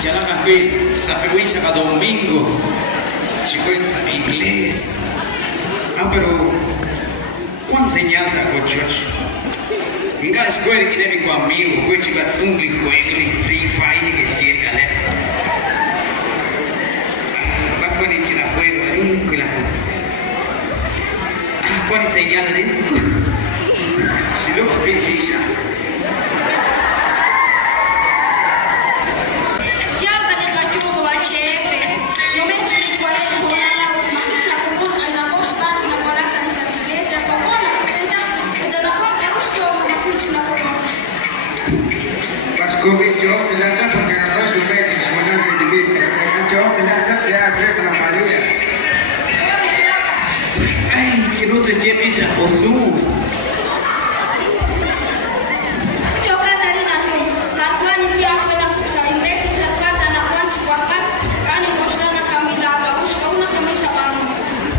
Jalan kami sa probinsya ka Domingo. Chico sa inglés. Pero kung enseñanza ko church. Hingga escola que deve com amigo, que chico tsungli juego free fire que sier kale. Bakwa ni china juego ali kula. Kwani senyal ali. Silo ke fisha. Covid yo penasa porque capaz de ver que se van a dividir, yo penasa se ha abierto la María. Ay, que no se quiere ella o su. Yo Catarina tu, Harman dia aku nak sa Ingles sa kata nak ranch kuakan, kani mosla na Camila gaush kauna kami sa kamu.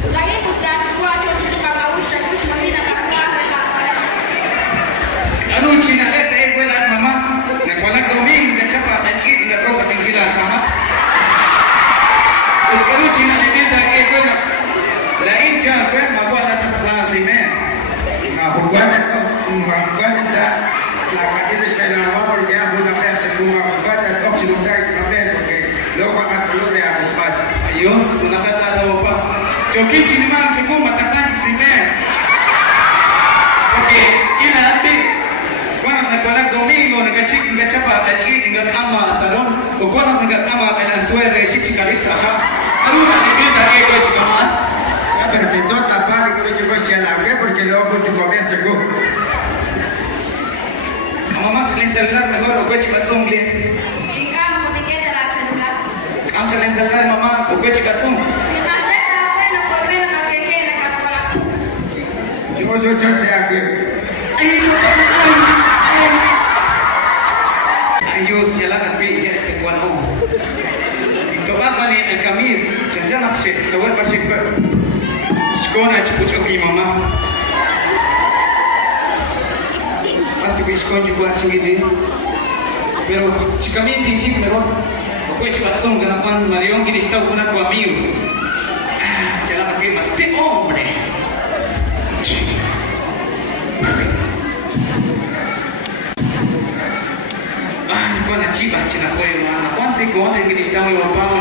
Lagi kuda kuat yo chili gaush kush marina na kuat la. Ano chinaleta eh wala mama. Walang Domingo, chapa, achit na tropa ng kilasa ha. Pero chinaleta kay ko na. Lain siya, pero mawala sa klase na. Jugadas das la calle espera la porque ya una vez se kuma jugadas occidentales también porque luego a Colombia a Bisbat. Ayos, nakatatawa pa. Choki chinimang si kuma takan si men. Okay, inaate. Walang Domingo, nagachapa, achit, nagkama salon. O kung nagkama kay Lansuere, si Chicaritza ha. Ano na nakikita kay ko chikaman? Pero de toda parte que yo voy a la porque luego tu comienza go. Mama sa celular mejor o kwechi katsong li. Ikaw mo tiketa la celular. Am sa celular mama o kwechi katsong. Dinate sa bueno ko men ka keke na katwala. Yo soy chance aquí. Ayos, jalan tapi ya este kuan om. Coba ni el kamis, jangan nak shek, sawar pa shek. Skona chipucho ki mama. Ati ko skon juga sini. Pero si kami tingsi mejor. Aku cepat song ganapan Marion que está una con amigo. Jalan tapi mesti hombre. Con chivas china fue Juan se conta que estamos lo pão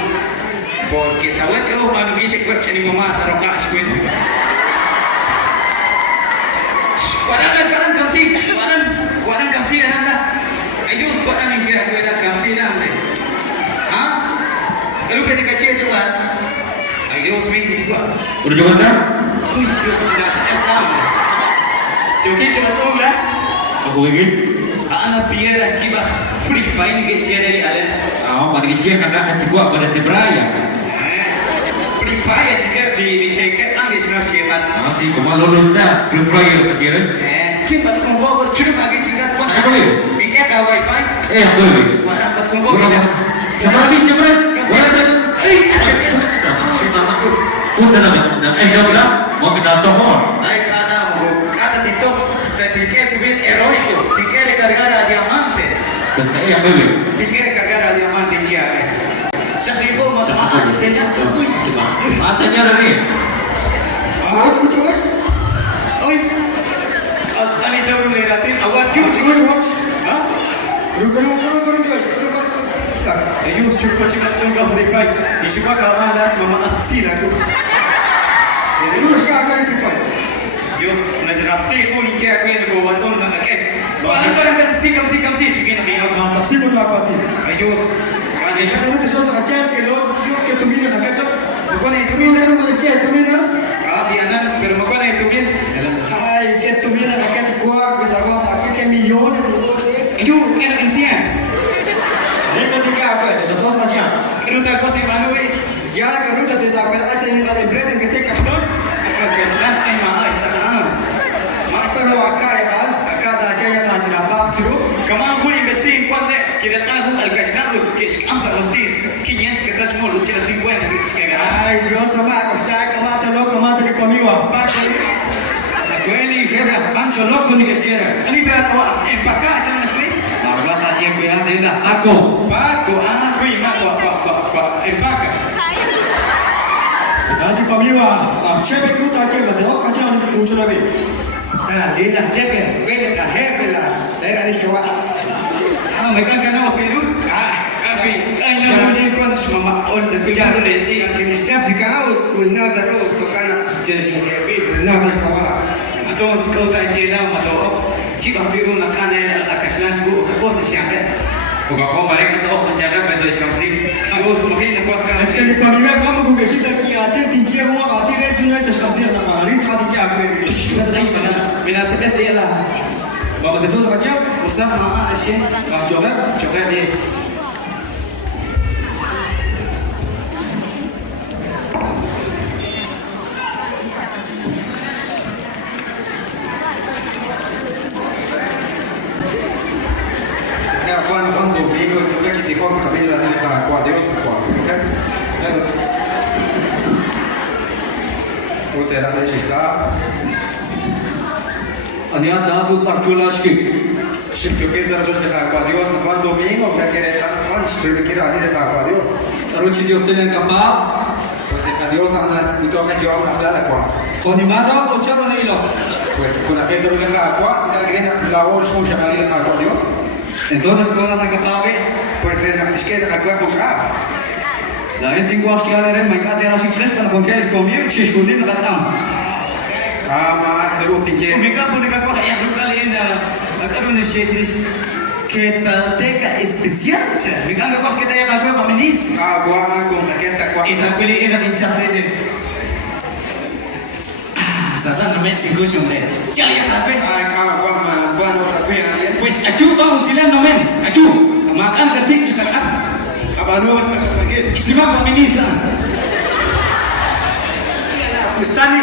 porque sabe que o mano que se quer chani mama sa roca shkwen Kuaran kamsi nanda ayus kuaran ni kira kuaran kamsi nanda ha kalau kita kecil coba ayus main di juga udah coba kan? Ayus sudah Islam joki coba semua Aku ingin Ana piera chivas free fire que share dari alen. mari kita kan juga pada tebraya. Free fire juga di check kan di sana share. Masih cuma lulusan free fire ketiran. Kita semua bos cuma bagi juga pas. Bikin ka wifi. Betul. Warang pas semua kita. Cepat. Tuh nama. Dah. Mau kita tohon. Ay kada TikTok te que subir heroico, te quiere cargar a diamante. Saya beli. Te quiere cargar a diamante ya. Sa info mas maat sa senya. Uy, Masanya lagi. Aku coba. Uy. Ani tahu leratin awal क्यों Coba watch. Ha? Guru coba. Ayus cukup cepat selangkah mereka. Disuka kawan mama aksi lagu. Guru sekarang free fire. Dios najrasi ko ni kaya ko ko watson na akeh. Wala ko lang kamsi chikin na kaya ka. تفسير ولا باطل؟ Ayus. Kani حتى انت شو سكتشاف كده شوف كده مين انا كاتب Bukan itu مين انا مش كده مين bianan pero bukan itu min. هاي كده مين انا كاتب كواك بدأ اقول كم مليون Ayo kan insian. زي ما دي كده ده توصل جان Ruta ko ti manui. يا كروتا ده ده احسن من الامبريس que se كشلون Kaslan ay maay sana. مقتل وعكاري قال اكاد جاي قاعد باب سرو Kaman kuni besin kwande kira tahu al-kashnadu ke amsa hostis 500 que estás molo chila 50 que هاي دروس ما كفتاك ما تلو كما تلي كوميوا باكي كويني كده بانشو لوكو ني كشيرا ani ba ko empacar chila naspi. ما بقى تيجي يا ده اكو Paco, kui ma miwa, chepe kruta chepe, de otra ya mucho la ve. Lina chepe, vele ka hepela, era ni kawa. Mereka kena apa itu? Tapi, anda boleh kon semua all the Kujaru le si, kini chap si kau, kuna daro, to kana jenis hepe, na bas kawa. atau kau tak jelah atau cik afiru nak kena akaslan sebu, bos siapa? Bukan kau balik atau kau jaga betul Islam free. Aku semakin kuat kan. Est-ce que les premiers comme vous que j'ai qui a été tintier moi a tiré d'une autre chose à la marine, ça dit qu'il a fait. Mina sebesar lah. Baba de choses à dire, Usah asyik. bah tu rêves. Coklat dia. Ya cuando digo que te dijo que también la tiene para Dios, ¿ok? Uite, era de sa. Ania dado particularski. Și că pe zero jos de ca Dios, no cuando domingo, que quiere tan cuando se quiere ir de ca Dios. Ruci Dios tiene capaz. Pues que Dios anda ni que yo habla clara qua. Con imano o chavo nei lo. Pues con la Pedro le ca qua, que quiere la hora su se ali ca Dios. Entonces con la capaz, pues le na tisquera ca qua ca. La gente igual que ale mai ca de la și cresta la conquer conmigo, și școlin la tam. Ma de uite Mereka pun dekat kau yang luka lain. Kalau ni sih jenis kesalteka spesial je. Mereka anggap kau kita yang aku peminis. Agua con tarjeta qua. Kita pilih ini bincang ini. Sasa namanya singkus yang lain. Jaya apa? Agua ma agua no sabe ani. Pues acu tahu silan nomen. Acu makan kasih cakaran. Abano ta pakai. Isimak peminis. Ustani.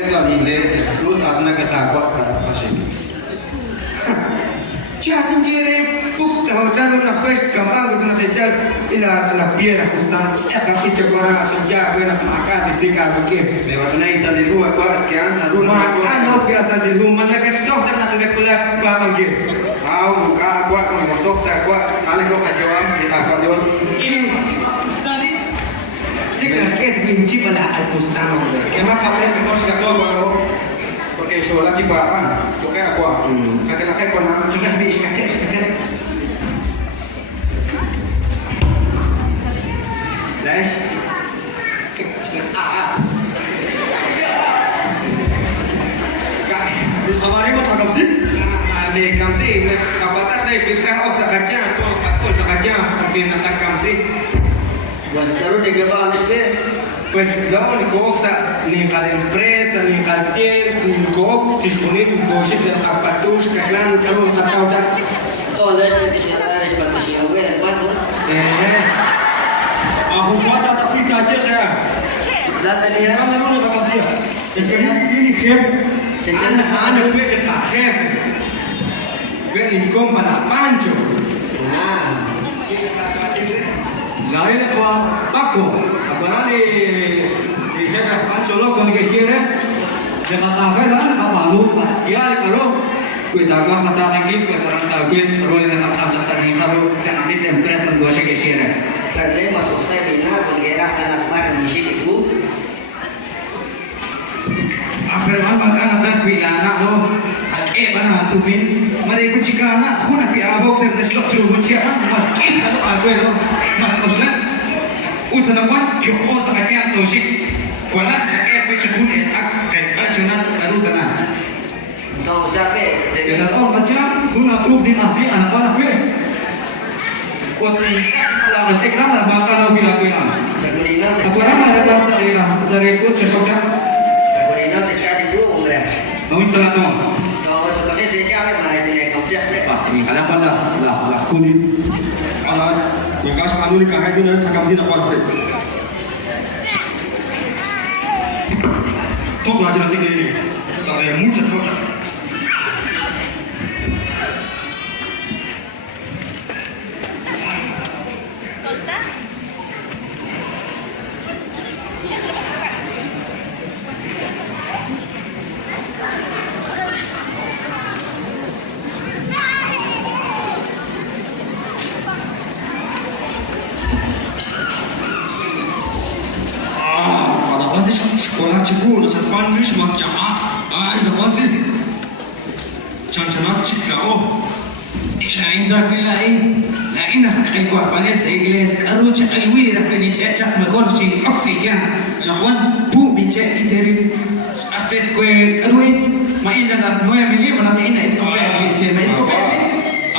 Esa inglesa, plus adna kata kuat sekarang fashion. Jangan kira puk tahu cara nak fresh kamar itu nak cecil ila cina biar ustan sekarang kita bara sejak gue nak makan di sini mungkin lewat naik sambil rumah kuat sekian lalu makan no biasa di rumah nak stok jangan nak kuliah sekolah mungkin. Au muka kuat kalau stok saya kuat kali kau kacauan kita kuat Dios. Tinggal sikit benci bala al-bustan. Kema kape mekor sika bawa. Porque yo la tipo apa? Porque aku. Kata kata kau nak juga bisa kata. Lash. Bis kemarin mas agam sih? Ame kam sih, mas kapatas dari pintar ok sakaja, atau katol sakaja, mungkin akan kam sih. Bueno, de que va a despedir. Pues lo único que ni cada empresa, ni cualquier co disponible con chip de zapatos, que sean carros de zapatos. Todo es petición, güey, el pato. Aku buat atas sisi aja saya. La venida. Sekarang mana nak kasih? Sekarang ini chef. Sekarang ada beli chef. Beli kompana pancho. Ah, Lain apa? Paco. Agora ni chef pancho lo con que quiere. De mata lah, apa lu? Dia karo. Kue dagang mata lagi, kue orang dagang, rolling dengan macam tadi karo. Kan ini temperat dua segi quiere. Carle masuk saya bina, kira anak mar ni sih itu. Pero makan atas bilana lo. Sakit mana tumin. Mereka cikana, aku nak pergi abok saya nak silap cuci bucian. Maskin kalau aku itu mak kosan. Usaha nampak jo sakitnya tosik. Kuala kakek bercakap ni aku kayak bajunan karu tanah. Tahu siapa? Dengan os macam, kuna proof di nasi anak-anak gue. Waktu lawan ekran lah bakal aku bilang. Bergurina, Aku orang ada dasar seribut sesuatu. bergurina bercari dulu umrah. Namun salah tu. Kalau sekarang saya cakap mana dia kau siapa? Pak, ini kalah pala, lah kuning. Kalah, yang kas anu ni kahai tu nanti takam sini kuat balik. Tok lagi nanti ni, sampai muncul muncul. cipu, no chapan nish mas chama. Ito kwan si. Chanchanak chiklao. Ilain dak ilain. Lain nak kay kuapanet sa iglesia karu cha alwi ra peniche cha mejor sin oxygen. Lawan pu biche iteri. Aftes kwe karu maina na 9 milímetros na ina escopeta, ma escopeta.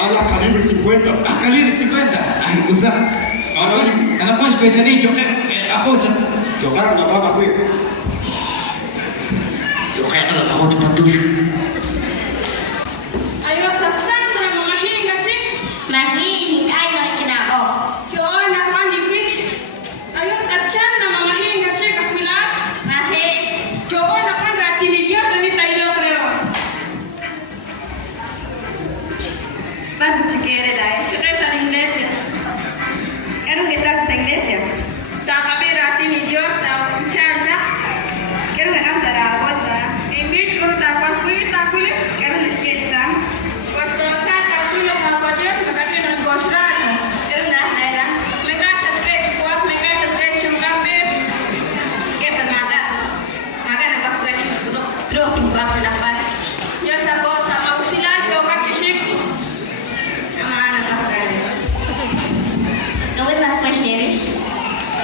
Ala calibre 50. Ah, calibre 50. Ay, usa. Anak mo specha ni joke ako cha. Jogar na baba kwe. Joke ako tumatus. Ayo sa Sandra mamahinga chik. Masih ising ay nakinao. Yo na kwani wich. Ayo sa Chanda mamahinga chik akulat. Masih Yo na kwan ratini Dios ni tayo creo. pan chiquere dai. Siya sa iglesia. Quiero que estás en iglesia. Ta kabe ratini Dios ta chanja. Quiero que vamos a la bolsa. Image ko ta kwan kuy ta kuy. Quiero que fiesta. Wato ta ta kuy lo ka kwaje makati na goshrata. Quiero una nela. Legasha sketch ko legasha sketch yung gambe. Siapa maga? Maga na baku gani terus timbang dapat. Yo sa ko sa auxiliar ko ka chishik. Mana baku gani? Kau nak pasieris?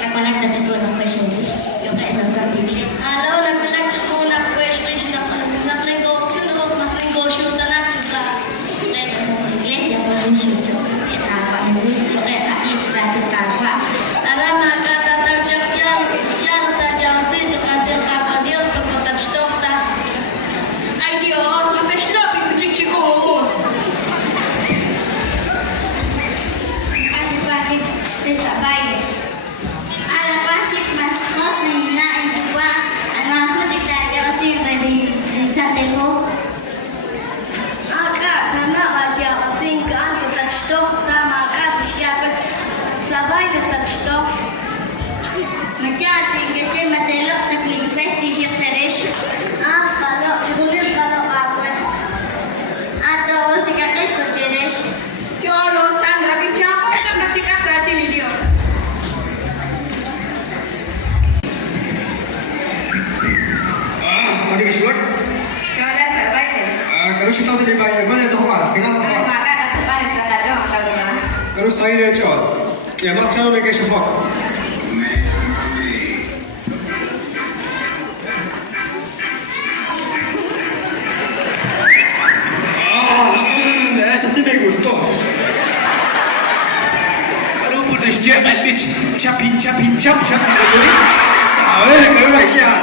Nak tak cukup nak pasieris? Yo kaya sa tinggi. Halo, nagbilang ko na questions na negosyo, mas negosyo na natin sa Iglesia posisi si apa Yesus pakai kaki cerita apa. Tara makatatar jam tajam sin jakatin kapa Dios kapatad stokta. Ay Dios, masastop yung chikchikos. Kasih bisa baik. Ala kasih mas kos na juga anak aku tidak jauh dari satelo. Aka kana aja asing kan kapatad stokta makat siya sabay kapatad stok. Macam tinggal matelok tapi investi siap ceres. Kalau cikulil kalau aku. Atau si kakek kau ceres. Kyolo Sandra bicara kan kasih berarti video. Tadi kesulut. Soalnya saya baik. Kalau kita sedih bayar, mana tu orang? Kenapa? Maka dapat paling sekacau kalau cuma. Kalau saya dia cakap, ya mak cakap lagi siapa? Essa sim me gostou. Karu pudes je bat bitch. Chapin. Sabe, kalau nak siapa?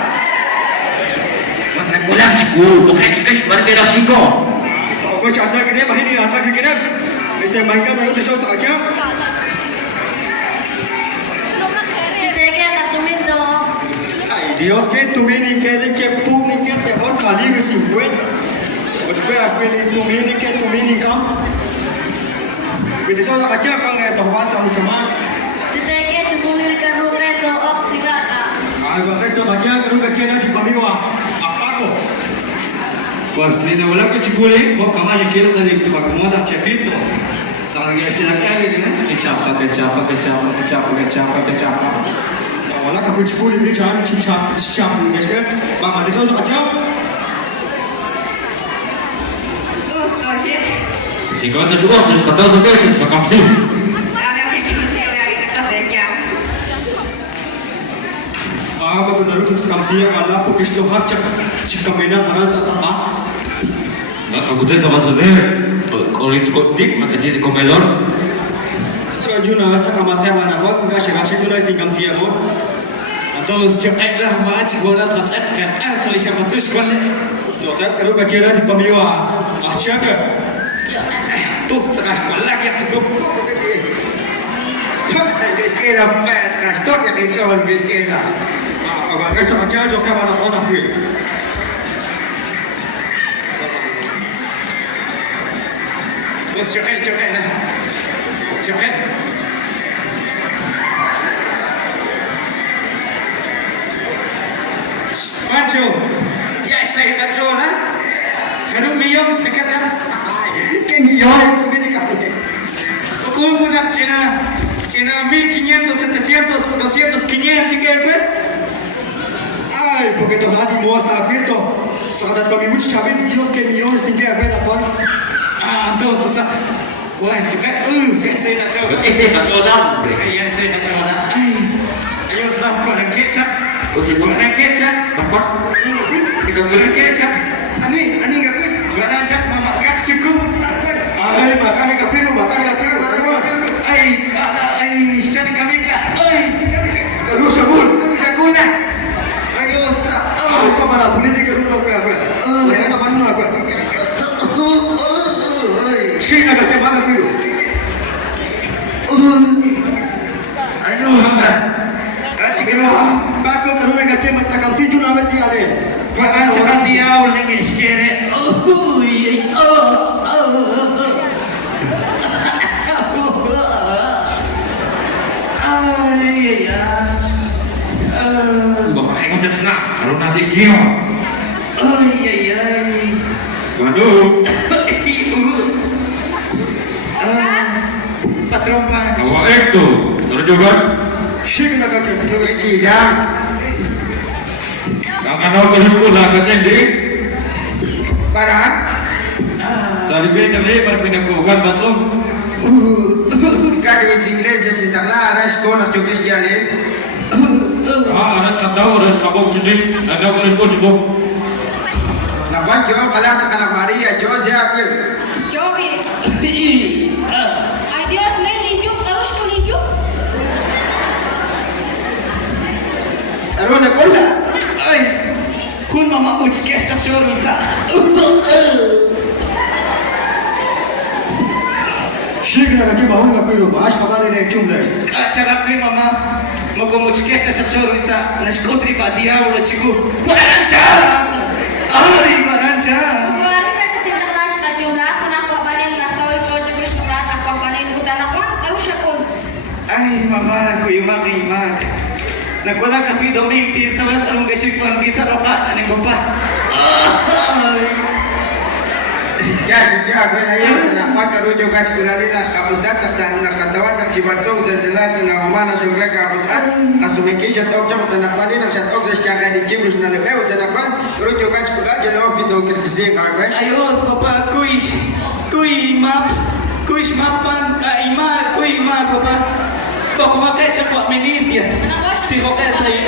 Mas nagbulang siku. Bukan juga barang rasiko. Tahu kau cakap kini, mahini atas kini. Mesti mereka tahu tu show sahaja. Si Tega tatumindo. Ay Dios que tú me ni que tú ni que te vas a salir sin cuenta. Betul aku ni tú me ni kam. Betul sahaja aja apa nggak tahu apa sama. Si Tega cikulil karu reto ok sigaka. Aku rasa sahaja kalau kecil di pemiwa apa ko. Bas ni dah wala ko cikuli, kau kamar je tadi kau mau dah cepit tu. Tangan dia istilah kali ni, kecapa. Wala kau cikuli ni jangan cicap, guys kan. Mama dia sahaja. Stoship. Si kau tu suka, terus kau tahu tu macam sih. Ada yang kecil dari kertas saja. Bago daru tu kamsiya wala po kisto har chikamena haran sa tata. Nakakutay ka ba sa there? College ko dik, makajit ko melon. Raju na sa kamatay mana wag nga siya ko na isting kamsiya mo. Atau cakap lah mak cikgu nak tak cakap kalau siapa tu sekolah. So kaya karo ka jela di pamiwa. Acha ka. Tu sekolah ya cikgu. Guys kaya pas ka stok ya kecil guys kaya. Agak rasa aja jo ka mana ona hui. Bos cakap lah. Cakap. Pancho, ya saya kacau lah. Kalau miyom sekejap. Que millones tu viene kapite. ¿Cómo una China 1500, 700, 200, 500, chica, güey? Ay, porque todavía dimos a Cristo. Sadat kami much sabi Dios que millones de que haber apar. Entonces, bueno, que se la chora. Este es otro nombre. Ya se la chora. Yo estaba con el ketchup. Oye, Con el ketchup. apa? Con el ketchup. Ani kapit. Garancap mama kapsikum. Ay, makami kapiro. Ay, istani kami lah. Rusabul. Saguna. Ayos. Ay, kamera boleh dikerumah apa? Saya nak mana apa? Sini nak cakap mana kapiro? Ayos. Bago karon nga chem at takamsi jud na si ale. Kapan sa diaw ng iskere. Bapak kayak macam senang. Kalau nanti siapa? Waduh. Patron pa. Awak itu. Terus juga. Sini nak cakap si Jida. Akan tahu terus pula kat sini. Para. Sari beca ni berpindah ke ugan batsong. Kada is inglês assim tá lá, aras konas tu Cristiane. Aras kataw, aras kabog sini. Ada aras ko cukup. Lawan jo kalat sa kana Maria jo siya ko. Jovi. Ay Dios, may limpyo. Karush ko limpyo. Aro na kola. Ay. Kun mama uchke sa sorisa. Sini nak cakap mana kapiro? Mas kamera ni cuma. Achala kay mama. Makomuchke sa sorisa. Nashkotri pa diaw la chiku. Barancha. Ay, barancha. Bukuari ka sa tindak na sa kanyula. Kana ko balin na sa oy chocho Krishna na ko balin buta na kon karush ko. Ay, mama, ko yumak. Nakuha ka kay Domingo sa lahat anong gasig ko ang gisa roka sa ning baba. Ya, ko na yun. Nakwa ka rujo ka skulali nas kabusat sa nas katawa sa chibatsong sa silat na umana sugla ka kabusat. Asumikisha tok jam ta nakwa ni sa tok sa ka di chibrus na lebe ta nakwa rujo ka skulali lo bito kirkisi ka ko. Ayos papa kuy map mapan ka ima ko pa. Bako makaicha kwa Menisia. Tiko kesa yun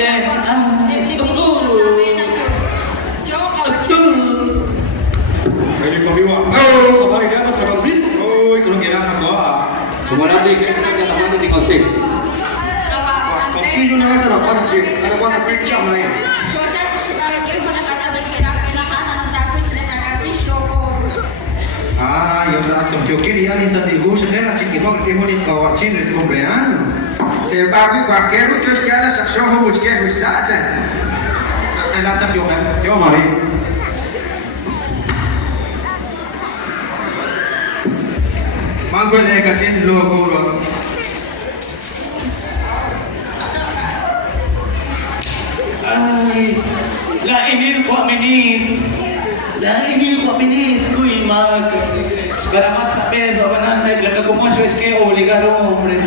Ini kamiwa. Oh, kamera kita takamsi. Oh, kalau kira nak doa. Kemana dia kita taman di kafe. Kamsi jud na sa lapan ke. Sana ko na pek siya mai. Socha to sura ke ko na kata bakira pela kana na tapo chile na kasi shoko. Ah, yo sa to yo quería ni sa digo sa kaya chiquito que honi kawa chin res cumpleaños. Se bago qualquer um que os caras acham que os quer os sacha. Kailan sa yo kan? Yo mari. Manggo le ka chin logo ro. Ay, la inil ko minis kuy mag. Salamat sa pero banan naglaga ko mo es que obligaron hombre.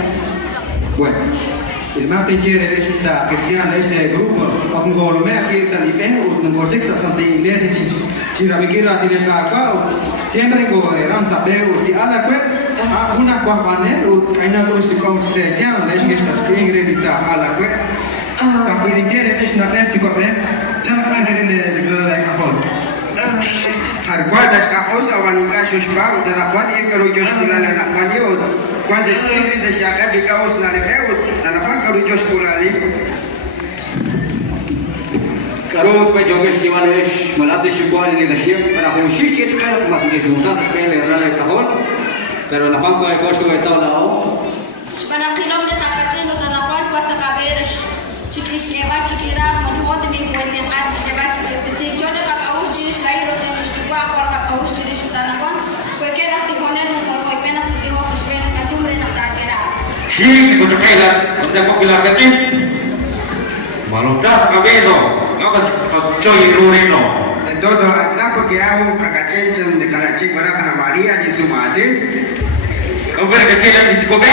Bueno, el más te quiere decir que sean este grupo, a un golo me aquí está libre, un gol sexa santa inglés y la miquera tiene acá, siempre go ram saber y ala que a una cuapanel o kaina ko si como se llama, la es esta stingre di sa ala que kapiri quiere es na per tu cope, chama kan de la cajón. Har guardas ka osa wanika shoshba de la pan e karo josh kulala na panio quase stigri se shaka de kaos na le peu na pan karo josh kulali Karo pe jogesh ki wale ish malade shibwali ni dashim para khushish ke chkar ma tuje juntas pe le rale kahon pero na panko ay kosho eta lao Spanakilom na takachino na nakwan kwa sa kaberesh. Chikisheva chikira monhod mi kwete at sheva chikete si yo na kakawus chirish lai ro chanish tukwa kwa kakawus chirish tanakon kweke na tihonen mo ko pena tiho sa shwena katumre na takera. Sini ko chakailan. Kunta ko bila katin. Malumdas kabelo. Ngaka choy rurino. todo na porque hago kakachenchen de kalachi para kana Maria ni sumate Kau berkailan di Kobe.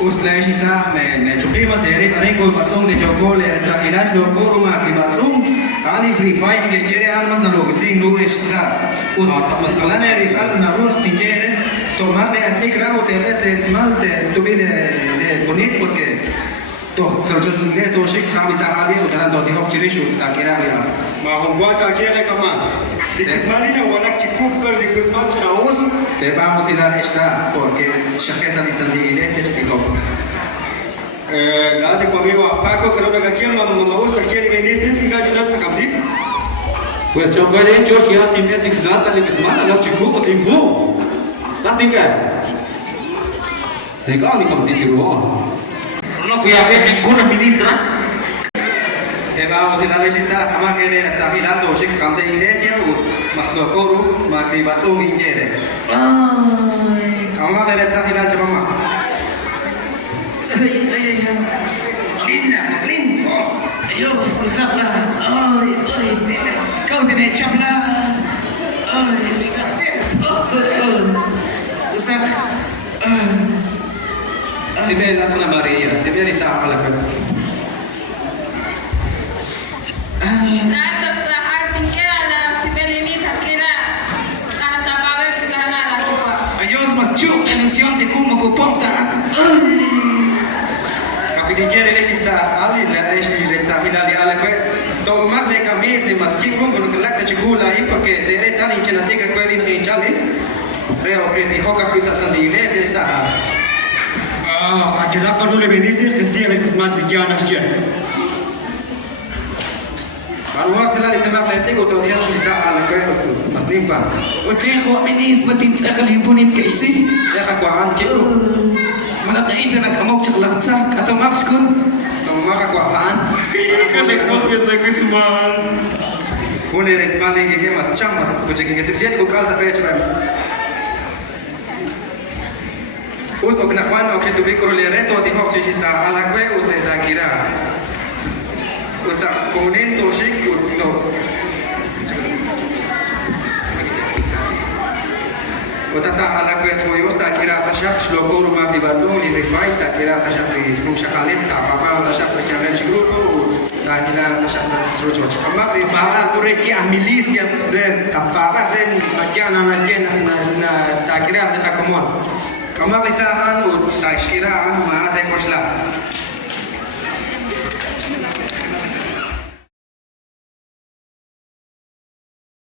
Usla isa me chupi mas ere arengo batsong de jokol e sa ilaj do koruma ki batsong ali free fight ke jere armas na logo sing no esta ut masalan ere al na rur tingere tomarle a tikra o te ves el smal de tu bien de bonit porque to srochos inglés to shik camisa ali o taran do de hok chirishu ta kira ya Ma humbata kere kaman. Dikismalina wala chikupper dikismal chaos. te vamos a ir a esta porque shakesa lisan de iglesia chikop La de conmigo Paco que no me caché me gusta que veniste sin gallo no se camsi. Pues yo voy a George ya tiene sin zata de bismana la chiku timbu. La tinga. Se ka ni camsi chiru. No voy a ver ninguna ministra. te vamos a ir a esta kama que de examinar do shik kamse iglesia o mas do koru ma ki batsong injere kama de examinar chama Linda, lindo. Yo, Susana. Ay, ay, kau tidak capla. Ay, Usak. si ve la tuna Maria si ve sa ala ko Nata artin ke ala sibelini takira. Nata babel chulana la kuka. Ayos mas cuk ilusión de como coponta. Kapitijere leshi sa ali la leshi le sa hilali ala ko to mag le kamise mas chikum con que lacta chikula ahí porque de retal en chena tika ko in chali pero que dijo que pisa san de iglesia sa Acela că le veniste que sí le kismat si ya nasje. Anwa sila le sema plete ko to dia sa ala ko mas nimpa Uteho minis matin sakal impunit kaisi. ya ka ko an chiku Mana kaita nak amok caklatsa atau makskun. to maka ko an Que le no que se kisman. Une resmale que mas chamas ko cheki que se ko kalza pe chra Uso kna kwano ke tu bikro le reto di hok chi sa ala kwe o te da kira. O sa komento shik o to. O ta sa ala kwe to yo sta kira ta shak shlo koru ma bi bazu ni rifai ta kira ta shak si fu shakalet ta baba ta shak ta kira ni grupo ta kira ta shak ta srocho. Amma di baba tu re ki amilis ya de kapapa den magyana na ta kira ta komon. Kama kisaan o sa iskiraan maatay ko sila.